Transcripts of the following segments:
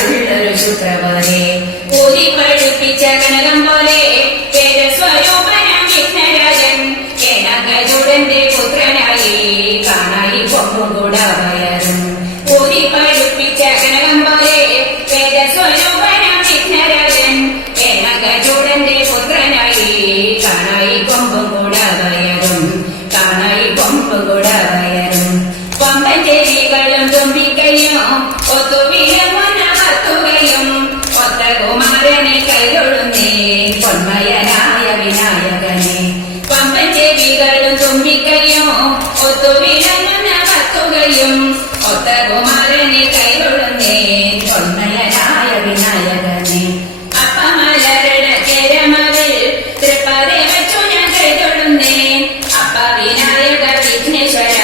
നാടുള്ളൊരു ശുക്രവാരെ ഊതി പഠിപ്പിച്ച കനകം പോലെ വേദസ്വരൂപനം വിഘ്നരാജൻ ഏനാഗജുടന്റെ പുത്രനായി കാണായി പൊമ്പുകൂടാവയറും ഊതി പഠിപ്പിച്ച കനകം പോലെ വേദസ്വരൂപനം വിഘ്നരാജൻ ഏനാഗജുടന്റെ പുത്രനായി കാണായി പൊമ്പുകൂടാവയറും കാണായി പൊമ്പുകൂടാവയറും പമ്പൻ ചെവികളും തുമ്പിക്കയും ഒത്തുവിലമുന വത്തുകയും ഒത്ത കുമാരനെ കൈതൊഴുന്നേ പൊന്മയനായ വിനായകനെ പമ്പൻ ചെവികളും തുമ്പിക്കയും ഒത്തുവിലമുന വത്തുകയും ഒത്ത കുമാരനെ കൈതൊഴുന്നേ പൊന്മയനായ വിനായകനെ അപ്പമലരുടെ കേരമതിൽ തൃപ്പതെ വെച്ചു ഞാൻ കൈതൊഴുന്നേ അപ്പ വിനായക വിഘ്നേശ്വര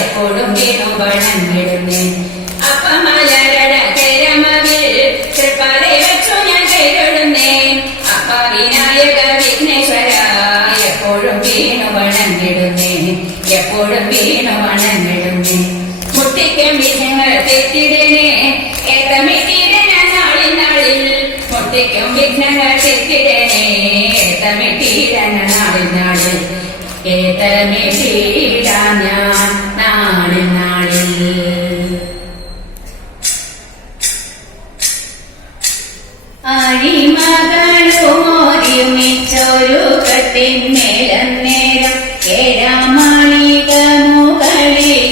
എപ്പോഴും വീണു വണങ്ങിടുന്നേ അപ്പമലരുടെ കേരമതിൽ തൃപ്പതെ വെച്ചു ഞാൻ കൈതൊഴുന്നേ അപ്പ വിനായക വിഘ്നേശ്വര എപ്പോഴും വീണു വണങ്ങിടുന്നേ എപ്പോഴും വീണു വണങ്ങിടുന്നേ മുട്ടിക്കും വിഘ്നങ്ങൾ തെറ്റിടണേ ഏത്തമിട്ടിടണ നാളിൽ നാളിൽ മുട്ടിക്കും വിഘ്നങ്ങൾ തെറ്റിടണേ ഏത്തമിട്ടിടണ നാളിൽ നാളിൽ ഏത്തമിട്ടിടാൻ ഞാൻ നാളിൽ നാളിൽ ആഴിമകളുമോരിമിച്ചൊരു കട്ടിന്മേലന്നേരം ഏരാമാളിക മുകളിലിരുന്നരുളും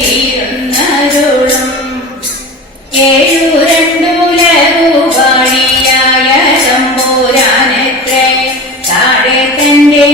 ഏഴുരണ്ടുലകുപാടിയായ തമ്പൂരാനത്രേ താഴെ തന്റെ